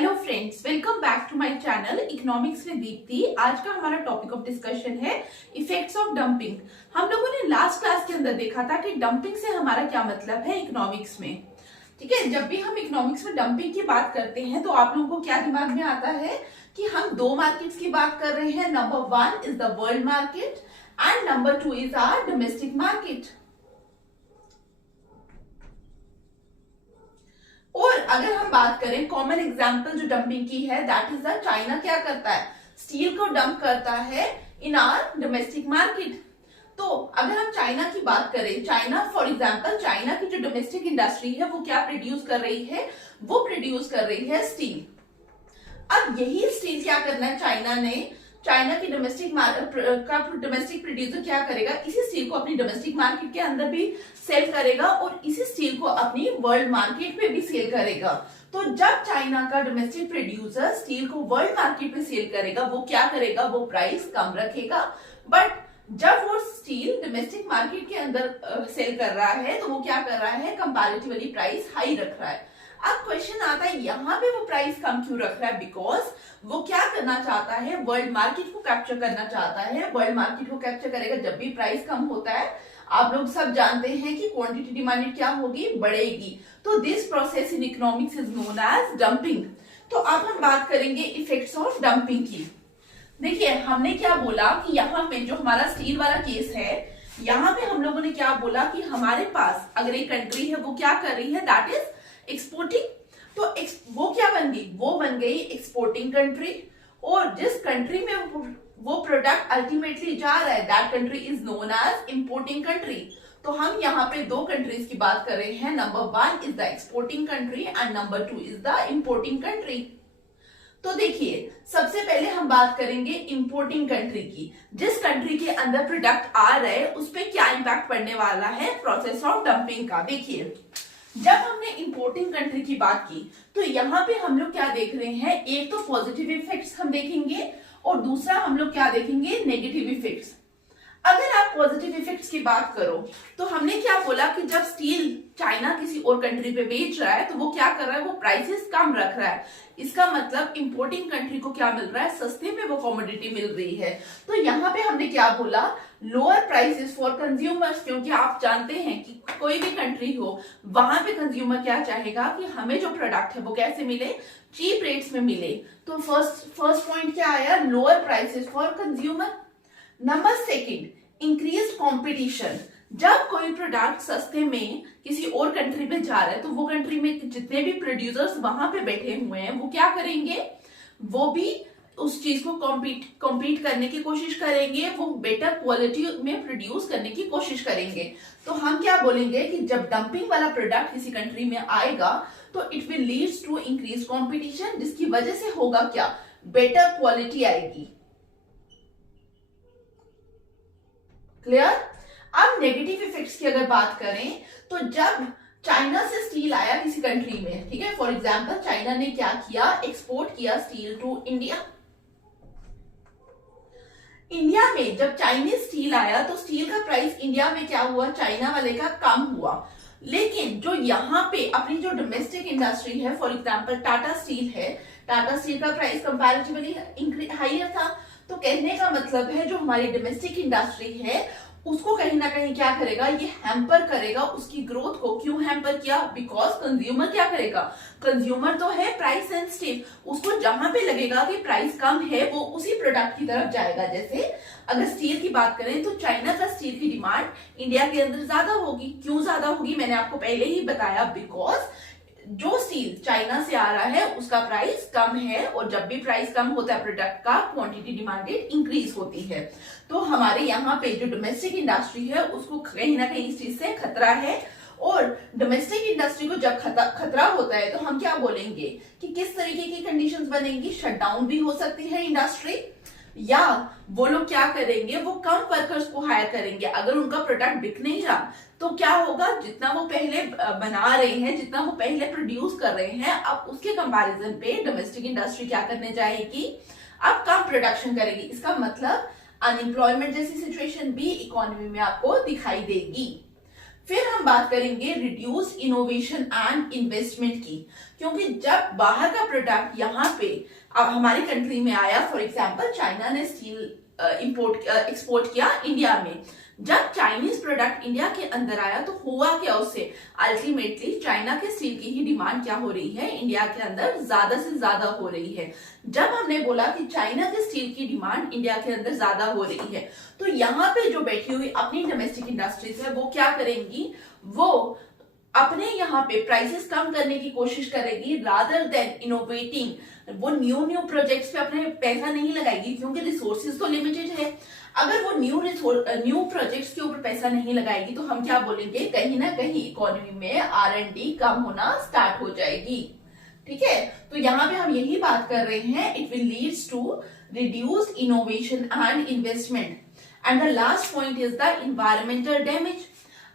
Hello friends, welcome back to my channel economics में दीप्ति। आज का हमारा टॉपिक ऑफ डिस्कशन है इफेक्ट्स ऑफ डंपिंग। हम लोगों ने लास्ट क्लास के अंदर देखा था कि डंपिंग से हमारा क्या मतलब है इकोनॉमिक्स में। ठीक है, जब भी हम इकोनॉमिक्स में डंपिंग की बात करते हैं तो आप लोगों को क्या दिमाग में आता है कि हम दो मार्केट्स की बात कर रहे हैं। Number 1 is the world market and number 2 is our domestic market. और अगर हम बात करें कॉमन एग्जांपल जो डंपिंग की है, दैट इज द चाइना क्या करता है, स्टील को डंप करता है इन आवर डोमेस्टिक मार्केट। तो अगर हम चाइना की बात करें, चाइना फॉर एग्जांपल, चाइना की जो डोमेस्टिक इंडस्ट्री है वो क्या प्रोड्यूस कर रही है, वो प्रोड्यूस कर रही है स्टील। अब यही स्टील क्या करना है चाइना ने, चाइना की डोमेस्टिक प्रोड्यूसर क्या करेगा, इसी स्टील को अपनी डोमेस्टिक मार्केट के अंदर भी सेल करेगा और इसी स्टील को अपनी वर्ल्ड मार्केट पे भी सेल करेगा। तो जब चाइना का डोमेस्टिक प्रोड्यूसर स्टील को वर्ल्ड मार्केट पे सेल करेगा, वो क्या करेगा, वो प्राइस कम रखेगा। बट जब वो स्टील डोमेस्टिक मार्केट के अंदर सेल कर रहा है तो वो क्या कर रहा है, कंपैरेटिवली प्राइस हाई रख रहा है। अब क्वेश्चन आता है यहाँ पे वो प्राइस कम क्यों रख रहा है, बिकॉज वो क्या करना चाहता है, वर्ल्ड मार्केट को कैप्चर करना चाहता है। वर्ल्ड मार्केट को कैप्चर करेगा जब भी प्राइस कम होता है, आप लोग सब जानते हैं कि क्वांटिटी डिमांडेड क्या होगी, बढ़ेगी। तो this process in economics is known as dumping. तो अब हम बात करेंगे इफेक्ट्स ऑफ डंपिंग की। देखिए हमने क्या बोला कि यहाँ पे जो हमारा स्टील वाला केस है, यहाँ पे हम लोगों ने क्या बोला कि हमारे पास अगर एक कंट्री है वो क्या कर रही है, दैट इज एक्सपोर्टिंग। तो वो क्या बन गई, वो बन गई एक्सपोर्टिंग कंट्री। और जिस कंट्री में वो प्रोडक्ट अल्टीमेटली जा रहा है, that country is known as importing country. तो हम यहाँ पे दो कंट्रीज की बात कर रहे हैं। Number 1 is the exporting country and number 2 is the importing country. तो देखिए सबसे पहले हम बात करेंगे इंपोर्टिंग कंट्री की। जिस कंट्री के अंदर प्रोडक्ट आ रहा है उस पर क्या इंपैक्ट पड़ने वाला है प्रोसेस ऑफ डंपिंग का। देखिए जब हमने इंपोर्टिंग कंट्री की बात की तो यहाँ पे हम लोग क्या देख रहे हैं, एक तो पॉजिटिव इफेक्ट्स हम देखेंगे और दूसरा हम लोग क्या देखेंगे, नेगेटिव इफेक्ट्स। अगर आप पॉजिटिव इफेक्ट्स की बात करो तो हमने क्या बोला कि जब स्टील चाइना किसी और कंट्री पे बेच रहा है तो वो क्या कर रहा है, वो प्राइसेस कम रख रहा है। इसका मतलब इंपोर्टिंग कंट्री को क्या मिल रहा है, सस्ते में वो कमोडिटी मिल रही है। तो यहाँ पे हमने क्या बोला, लोअर प्राइसेस फॉर कंज्यूमर्स, क्योंकि आप जानते हैं कि कोई भी कंट्री हो वहां पे कंज्यूमर क्या चाहेगा कि हमें जो प्रोडक्ट है वो कैसे मिले, चीप रेट्स में मिले। तो फर्स्ट पॉइंट क्या आया, lower prices for consumer. Number 2 increased competition. जब कोई प्रोडक्ट सस्ते में किसी और कंट्री में जा रहा है तो वो कंट्री में जितने भी प्रोड्यूसर्स वहां पे बैठे हुए हैं वो क्या करेंगे, वो भी उस चीज को कॉम्पीट करने की कोशिश करेंगे, वो बेटर क्वालिटी में प्रोड्यूस करने की कोशिश करेंगे। तो हम क्या बोलेंगे कि जब डंपिंग वाला प्रोडक्ट किसी कंट्री में आएगा तो it will leads to increase competition, जिसकी वजह से होगा क्या, बेटर क्वालिटी आएगी। क्लियर। अब नेगेटिव इफेक्ट्स की अगर बात करें तो जब चाइना से स्टील आया किसी कंट्री में, ठीक है, फॉर एग्जांपल चाइना ने क्या किया, एक्सपोर्ट किया स्टील टू इंडिया। इंडिया में जब चाइनीज स्टील आया तो स्टील का प्राइस इंडिया में क्या हुआ, चाइना वाले का कम हुआ। लेकिन जो यहाँ पे अपनी जो डोमेस्टिक इंडस्ट्री है, फॉर एग्जांपल टाटा स्टील है, टाटा स्टील का प्राइस कंपैरेटिवली हायर था। तो कहने का मतलब है जो हमारी डोमेस्टिक इंडस्ट्री है उसको कहीं ना कहीं क्या करेगा, ये हैम्पर करेगा उसकी ग्रोथ को। क्यों हैम्पर किया, बिकॉज कंज्यूमर क्या करेगा, कंज्यूमर तो है प्राइस सेंसिटिव, उसको जहां पे लगेगा कि प्राइस कम है वो उसी प्रोडक्ट की तरफ जाएगा। जैसे अगर स्टील की बात करें तो चाइना का स्टील की डिमांड इंडिया के अंदर ज्यादा होगी। क्यों ज्यादा होगी, मैंने आपको पहले ही बताया, बिकॉज जो स्टील चाइना से आ रहा है उसका प्राइस कम है और जब भी प्राइस कम होता है प्रोडक्ट का, क्वांटिटी डिमांडेड इंक्रीज होती है। तो हमारे यहाँ पे जो डोमेस्टिक इंडस्ट्री है उसको कहीं ना कहीं इस चीज से खतरा है। और डोमेस्टिक इंडस्ट्री को जब खतरा होता है तो हम क्या बोलेंगे कि किस तरीके की कंडीशंस बनेंगी, शटडाउन भी हो सकती है इंडस्ट्री, या वो लोग क्या करेंगे, वो कम वर्कर्स को हायर करेंगे। अगर उनका प्रोडक्ट बिक नहीं रहा तो क्या होगा, जितना वो पहले बना रहे हैं, जितना वो पहले प्रोड्यूस कर रहे हैं, अब उसके कंपैरिजन पे डोमेस्टिक इंडस्ट्री क्या करने जाएगी, अब कम प्रोडक्शन करेगी। इसका मतलब अनएम्प्लॉयमेंट जैसी सिचुएशन भी इकोनॉमी में आपको दिखाई देगी। फिर हम बात करेंगे रिड्यूस इनोवेशन एंड इन्वेस्टमेंट की, क्योंकि जब बाहर का प्रोडक्ट यहाँ पे हमारी कंट्री में आया, फॉर एग्जांपल चाइना ने स्टील एक्सपोर्ट किया इंडिया में, जब चाइनीज प्रोडक्ट इंडिया के अंदर आया तो हुआ क्या उससे, अल्टीमेटली चाइना के स्टील की ही डिमांड क्या हो रही है, इंडिया के अंदर ज्यादा से ज्यादा हो रही है। जब हमने बोला कि चाइना के स्टील की डिमांड इंडिया के अंदर ज्यादा हो रही है, तो यहाँ पे जो बैठी हुई अपनी डोमेस्टिक इंडस्ट्रीज है वो क्या करेंगी, वो अपने यहाँ पे प्राइसेस कम करने की कोशिश करेगी, रादर देन इनोवेटिंग। वो न्यू प्रोजेक्ट्स पे अपने पैसा नहीं लगाएगी, क्योंकि रिसोर्सेज तो लिमिटेड है। अगर वो न्यू प्रोजेक्ट्स के ऊपर पैसा नहीं लगाएगी तो हम क्या बोलेंगे, कहीं ना कहीं इकोनॉमी में R&D कम होना स्टार्ट हो जाएगी। ठीक है, तो यहाँ पे हम यही बात कर रहे हैं, it will leads to reduce innovation and investment. And the last point is the environmental damage.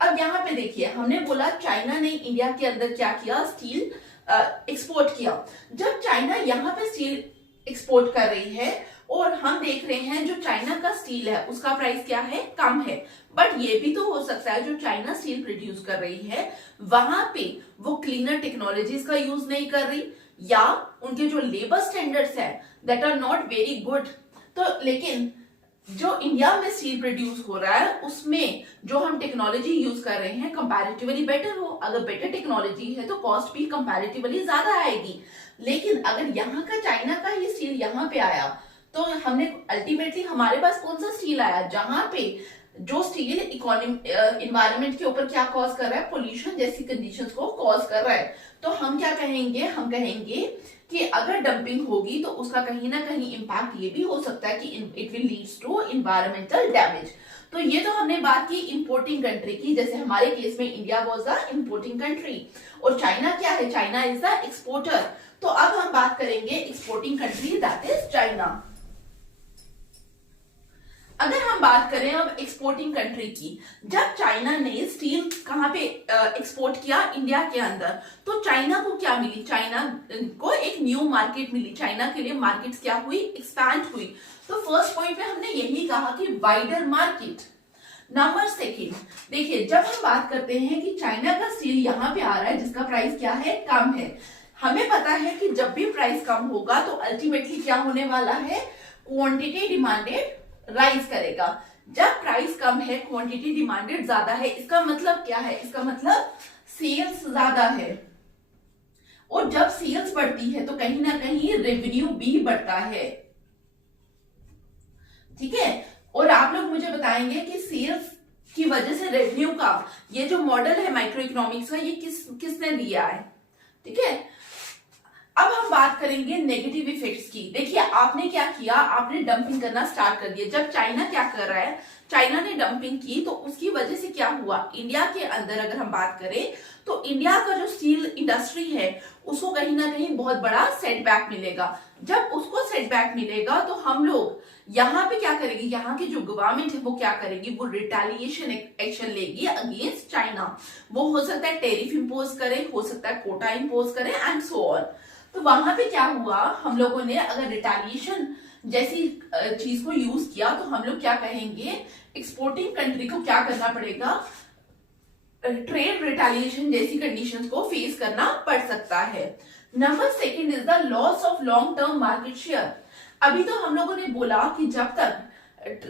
अब यहाँ पे देखिए, हमने बोला चाइना ने इंडिया के अंदर क्या किया, स्टील एक्सपोर्ट किया। जब चाइना यहाँ पे स्टील एक्सपोर्ट कर रही है और हम देख रहे हैं जो चाइना का स्टील है उसका प्राइस क्या है, कम है, बट ये भी तो हो सकता है जो चाइना स्टील प्रोड्यूस कर रही है वहां पे वो क्लीनर टेक्नोलॉजीज का यूज नहीं कर रही, या उनके जो लेबर स्टैंडर्ड्स है that are not very good. तो लेकिन जो इंडिया में स्टील प्रोड्यूस हो रहा है उसमें जो हम टेक्नोलॉजी यूज कर रहे हैं कंपैरेटिवली बेटर हो। अगर बेटर टेक्नोलॉजी है तो कॉस्ट भी कंपैरेटिवली ज्यादा आएगी। लेकिन अगर यहाँ का चाइना का ही स्टील यहाँ पे आया तो हमने अल्टीमेटली हमारे पास कौन सा स्टील आया, जहां पे जो स्टील इकोनॉमी इन्वायरमेंट के ऊपर क्या कॉज कर रहा है, पोल्यूशन जैसी कंडीशंस को कॉज कर रहा है। तो हम क्या कहेंगे, हम कहेंगे कि अगर डंपिंग होगी तो उसका कहीं ना कहीं इम्पैक्ट ये भी हो सकता है कि it will leads to environmental damage. तो ये तो हमने बात की इंपोर्टिंग कंट्री की, जैसे हमारे केस में India was the importing country और चाइना क्या है, चाइना इज द एक्सपोर्टर। तो अब हम बात करेंगे exporting country that is China. अगर हम बात करें अब एक्सपोर्टिंग कंट्री की, जब चाइना ने स्टील कहां पे एक्सपोर्ट किया, इंडिया के अंदर, तो चाइना को क्या मिली, चाइना को एक न्यू मार्केट मिली, चाइना के लिए मार्केट क्या हुई, एक्सपैंड हुई। तो फर्स्ट पॉइंट पे हमने यही कहा कि वाइडर मार्केट। नंबर सेकेंड, देखिए जब हम बात करते हैं कि चाइना का स्टील यहाँ पे आ रहा है जिसका प्राइस क्या है, कम है, हमें पता है कि जब भी प्राइस कम होगा तो अल्टीमेटली क्या होने वाला है, क्वांटिटी डिमांडेड राइज करेगा। जब प्राइस कम है, क्वांटिटी डिमांडेड ज्यादा है, इसका मतलब क्या है, इसका मतलब सेल्स ज्यादा है, और जब सेल्स बढ़ती है तो कहीं ना कहीं रेवेन्यू भी बढ़ता है। ठीक है, और आप लोग मुझे बताएंगे कि सेल्स की वजह से रेवेन्यू का ये जो मॉडल है माइक्रो इकोनॉमिक्स का, ये किसने दिया है। ठीक है, अब हम बात करेंगे नेगेटिव इफेक्ट्स की। देखिए आपने क्या किया, आपने डंपिंग करना स्टार्ट कर दिया। जब चाइना क्या कर रहा है, चाइना ने डंपिंग की तो उसकी वजह से क्या हुआ, इंडिया के अंदर अगर हम बात करें तो इंडिया का जो स्टील इंडस्ट्री है उसको कहीं ना कहीं बहुत बड़ा सेटबैक मिलेगा। जब उसको सेटबैक मिलेगा तो हम लोग यहाँ पे क्या करेंगे, यहाँ की जो गवर्नमेंट है वो क्या करेगी, वो रिटेलिएशन एक्शन लेगी अगेंस्ट चाइना। वो हो सकता है टेरिफ इंपोज करे, हो सकता है कोटा इंपोज करे एंड सो ऑन। तो वहां पे क्या हुआ, हम लोगों ने अगर रिटेलिएशन जैसी चीज को यूज किया तो हम लोग क्या कहेंगे, एक्सपोर्टिंग कंट्री को क्या करना पड़ेगा, ट्रेड रिटेलिएशन जैसी कंडीशंस को फेस करना पड़ सकता है। Number second is the loss of long term market share. अभी तो हम लोगों ने बोला कि जब तक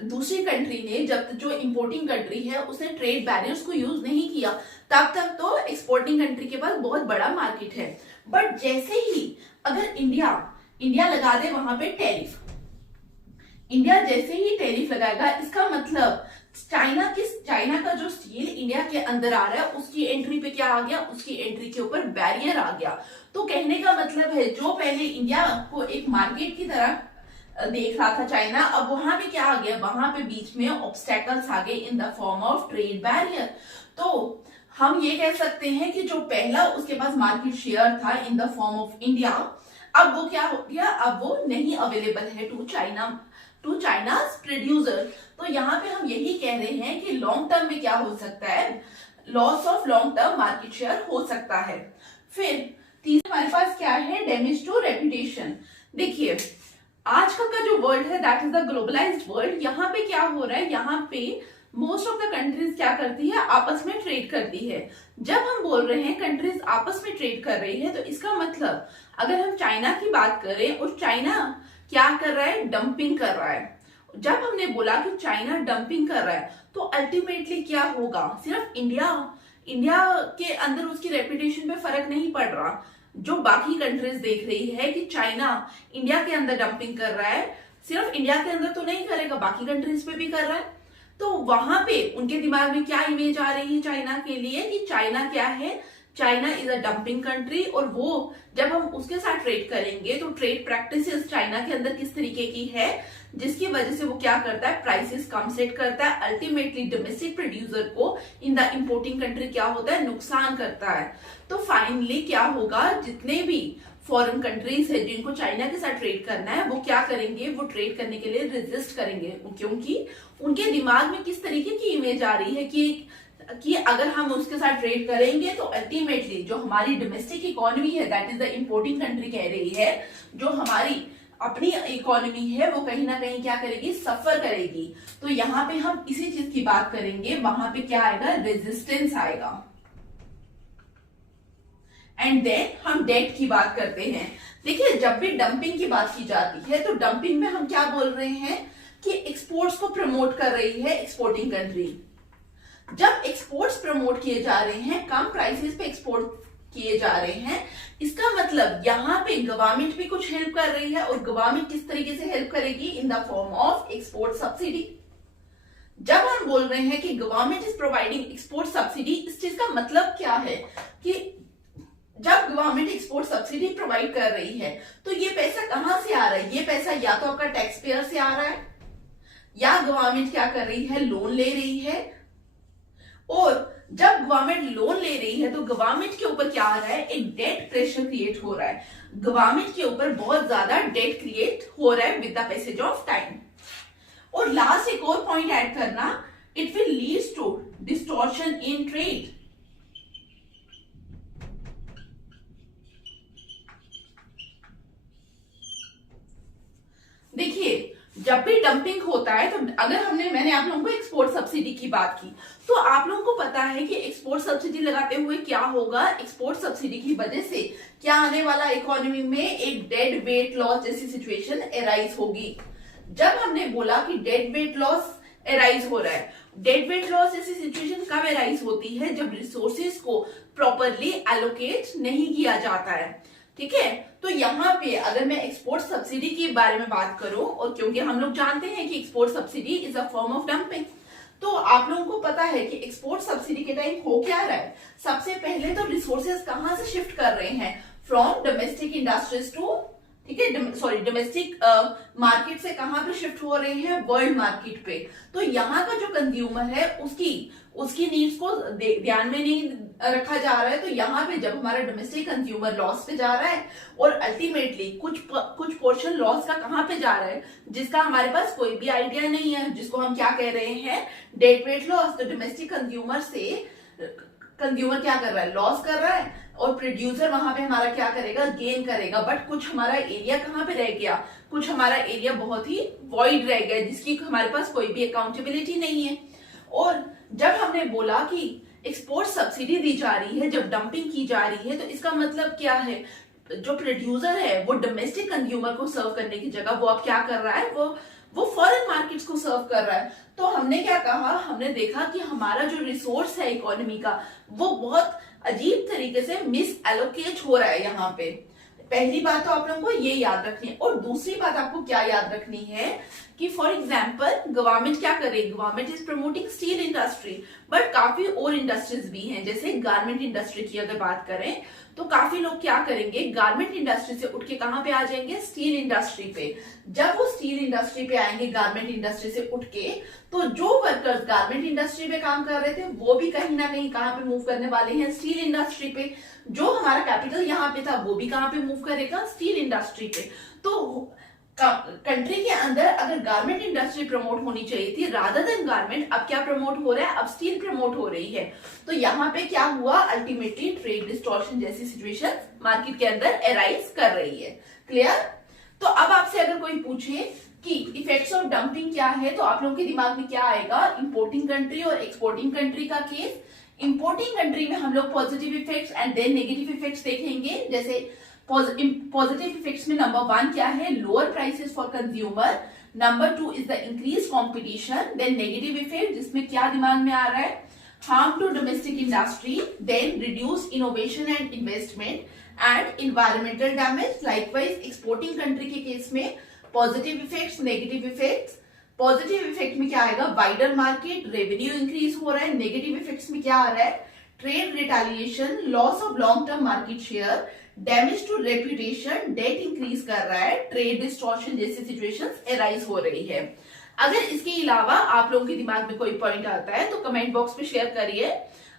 दूसरी कंट्री ने, जब जो इंपोर्टिंग कंट्री है उसने ट्रेड बैरियर्स को यूज नहीं किया, तब तक तो एक्सपोर्टिंग कंट्री के पास बहुत बड़ा मार्केट है। बट जैसे ही अगर इंडिया लगा दे वहां पे टैरिफ, इंडिया जैसे ही टैरिफ लगाएगा, इसका मतलब चाइना का जो स्टील इंडिया के अंदर आ रहा है उसकी एंट्री पे क्या आ गया, उसकी एंट्री के ऊपर बैरियर आ गया। तो कहने का मतलब है जो पहले इंडिया को एक मार्केट की तरह देख रहा था चाइना, अब वहां पे क्या आ गया, वहां पे बीच में ऑब्स्टेकल्स आ गए in the form of trade barrier. तो हम ये कह सकते हैं कि जो पहला उसके पास मार्केट शेयर था in the form of India, अब वो क्या हो गया, अब वो नहीं अवेलेबल है टू चाइना's प्रोड्यूसर। तो यहाँ पे हम यही कह रहे हैं कि लॉन्ग टर्म में क्या हो सकता है, loss of long term market share हो सकता है। फिर तीसरा हमारे पास क्या है, डैमेज टू रेपुटेशन। देखिए आजकल का जो वर्ल्ड है that is the globalised world. यहाँ पे क्या हो रहा है, यहाँ पे मोस्ट ऑफ द कंट्रीज क्या करती है, आपस में ट्रेड करती है। जब हम बोल रहे हैं कंट्रीज आपस में ट्रेड कर रही है, तो इसका मतलब अगर हम चाइना की बात करें और चाइना क्या कर रहा है, डंपिंग कर रहा है। जब हमने बोला कि चाइना डंपिंग कर रहा है, तो अल्टीमेटली क्या होगा, सिर्फ इंडिया के अंदर उसकी रेपुटेशन पे फर्क नहीं पड़ रहा। जो बाकी कंट्रीज देख रही है कि चाइना इंडिया के अंदर डंपिंग कर रहा है, सिर्फ इंडिया के अंदर तो नहीं करेगा, बाकी कंट्रीज पे भी कर रहा है। तो वहां पे उनके दिमाग में क्या इमेज आ रही है चाइना के लिए कि चाइना क्या है, China is a dumping country. और वो जब हम उसके साथ ट्रेड करेंगे तो ट्रेड प्रैक्टिसेस चाइना के अंदर किस तरीके की है, जिसकी वजह से वो क्या करता है, प्राइसेस कम सेट करता है। अल्टीमेटली डोमेस्टिक प्रोड्यूसर को इन द इंपोर्टिंग कंट्री क्या होता है, नुकसान करता है। तो फाइनली क्या होगा, जितने भी फॉरेन कंट्रीज है जिनको चाइना के साथ ट्रेड करना है, वो क्या करेंगे, वो ट्रेड करने के लिए रेजिस्ट करेंगे, क्योंकि उनके दिमाग में किस तरीके की इमेज आ रही है कि अगर हम उसके साथ ट्रेड करेंगे तो अल्टीमेटली जो हमारी डोमेस्टिक इकोनॉमी है, that is the importing country कह रही है, जो हमारी अपनी इकोनॉमी है वो कहीं ना कहीं क्या करेगी, सफर करेगी। तो यहाँ पे हम इसी चीज की बात करेंगे, वहां पे क्या आएगा, रेजिस्टेंस आएगा। एंड देन हम डेट की बात करते हैं। देखिए, जब भी डंपिंग की बात की जाती है तो डंपिंग में हम क्या बोल रहे हैं कि एक्सपोर्ट्स को प्रमोट कर रही है एक्सपोर्टिंग कंट्री। जब एक्सपोर्ट्स प्रमोट किए जा रहे हैं, कम प्राइसेस पे एक्सपोर्ट किए जा रहे हैं, इसका मतलब यहाँ पे गवर्नमेंट भी कुछ हेल्प कर रही है। और गवर्नमेंट किस तरीके से हेल्प करेगी, in the form of export subsidy. जब हम बोल रहे हैं कि government is providing export subsidy, इस चीज का मतलब क्या है कि जब गवर्नमेंट एक्सपोर्ट सब्सिडी प्रोवाइड कर रही है तो ये पैसा कहां से आ रहा है, ये पैसा या तो आपका टैक्स पेयर से आ रहा है, या गवर्नमेंट क्या कर रही है, लोन ले रही है। और जब गवर्नमेंट लोन ले रही है तो गवर्नमेंट के ऊपर क्या आ रहा है, एक डेट प्रेशर क्रिएट हो रहा है। गवर्नमेंट के ऊपर बहुत ज्यादा डेट क्रिएट हो रहा है with the passage of time. और लास्ट एक और पॉइंट ऐड करना, it will leads to distortion in trade. देखिए, जब भी डंपिंग होता है तो अगर मैंने आप लोगों को एक्सपोर्ट सब्सिडी की बात की, तो आप लोगों को पता है कि एक्सपोर्ट सब्सिडी लगाते हुए क्या होगा, एक्सपोर्ट सब्सिडी की वजह से क्या आने वाला, इकोनॉमी में एक डेड वेट लॉस जैसी सिचुएशन एराइज होगी। जब हमने बोला कि डेड वेट लॉस एराइज हो रहा है, डेड वेट लॉस जैसी सिचुएशन कब एराइज होती है, जब रिसोर्सेज को प्रॉपरली एलोकेट नहीं किया जाता है। ठीक है, तो यहाँ पे अगर मैं एक्सपोर्ट सब्सिडी के बारे में बात करूं, और क्योंकि हम लोग जानते हैं कि export subsidy is a form of dumping, तो आप लोगों को पता है कि एक्सपोर्ट सब्सिडी के टाइम हो क्या रहा है, सबसे पहले तो रिसोर्सेज कहां से शिफ्ट कर रहे हैं, फ्रॉम डोमेस्टिक इंडस्ट्रीज टू, ठीक है, सॉरी, डोमेस्टिक मार्केट से कहां पे शिफ्ट हो रहे हैं, वर्ल्ड मार्केट पे। तो यहाँ का जो कंज्यूमर है उसकी नीड्स को ध्यान में नहीं रखा जा रहा है। तो यहाँ पे जब हमारा डोमेस्टिक कंज्यूमर लॉस पे जा रहा है, और अल्टीमेटली कुछ पोर्शन लॉस का कहां पे जा रहा है, जिसका हमारे पास कोई भी आइडिया नहीं है, जिसको हम क्या कह रहे हैं, डेड वेट लॉस। तो डोमेस्टिक कंज्यूमर क्या कर रहा है, लॉस कर रहा है, और प्रोड्यूसर वहां पे हमारा क्या करेगा, गेन करेगा। बट कुछ हमारा एरिया कहां पे रह गया, कुछ हमारा एरिया बहुत ही वॉइड रह गया, जिसकी हमारे पास कोई भी अकाउंटेबिलिटी नहीं है। और जब हमने बोला कि एक्सपोर्ट सब्सिडी दी जा रही है, जब डंपिंग की जा रही है, तो इसका मतलब क्या है, जो प्रोड्यूसर है वो डोमेस्टिक कंज्यूमर को सर्व करने की जगह वो अब क्या कर रहा है, वो फॉरेन मार्केट्स को सर्व कर रहा है। तो हमने क्या कहा, हमने देखा कि हमारा जो रिसोर्स है इकोनॉमी का, वो बहुत अजीब तरीके से मिस एलोकेट हो रहा है यहाँ पे। पहली बात तो आप लोगों को ये याद रखनी है। और दूसरी बात आपको क्या याद रखनी है कि फॉर एग्जाम्पल गवर्नमेंट क्या करे, government is promoting steel industry, but काफी और इंडस्ट्रीज भी हैं, जैसे गारमेंट इंडस्ट्री की अगर बात करें तो काफी लोग क्या करेंगे, गारमेंट इंडस्ट्री से उठ के कहां पे आ जाएंगे, स्टील इंडस्ट्री पे। जब वो स्टील इंडस्ट्री पे आएंगे गारमेंट इंडस्ट्री से उठ के, तो जो वर्कर्स गारमेंट इंडस्ट्री पे काम कर रहे थे वो भी कहीं ना कहीं कहां पे मूव करने वाले हैं, स्टील इंडस्ट्री पे। जो हमारा कैपिटल यहाँ पे था वो भी कहां पे मूव करेगा, स्टील इंडस्ट्री पे। तो कंट्री के अंदर अगर गारमेंट इंडस्ट्री प्रमोट होनी चाहिए थी, रादर देन गारमेंट, अब क्या प्रमोट हो रहा है, अब स्टील प्रमोट हो रही है। तो यहाँ पे क्या हुआ, अल्टीमेटली ट्रेड डिस्टॉर्शन जैसी सिचुएशन मार्केट के अंदर एराइज कर रही है। क्लियर? तो अब आपसे अगर कोई पूछे कि इफेक्ट्स ऑफ डंपिंग क्या है, तो आप लोगों के दिमाग में क्या आएगा, इंपोर्टिंग कंट्री और एक्सपोर्टिंग कंट्री का केस। इंपोर्टिंग कंट्री में हम लोग positive effects and then negative effects देखेंगे। जैसे पॉजिटिव इफेक्ट्स में नंबर 1 क्या है, lower prices for consumer. Number 2 is the increase competition. Then negative effect जिसमें क्या दिमाग में आ रहा है, harm to domestic industry, then reduce innovation and investment and environmental damage. Likewise, exporting country के केस में positive effects, negative effects. Positive effect में क्या आएगा, वाइडर मार्केट, रेवेन्यू इंक्रीज हो रहा है। नेगेटिव इफेक्ट्स में क्या आ रहा है, trade retaliation, loss of long term market share, damage to reputation, debt increase कर रहा है, ट्रेड डिस्टॉर्शन जैसी सिचुएशंस अराइज हो रही है। अगर इसके अलावा आप लोगों के दिमाग में कोई पॉइंट आता है तो कमेंट बॉक्स में शेयर करिए।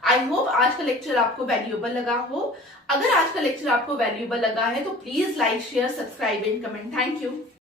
आई होप आज का लेक्चर आपको वैल्यूएबल लगा हो। अगर आज का लेक्चर आपको वैल्यूएबल लगा है तो please like, share, subscribe and comment. Thank you.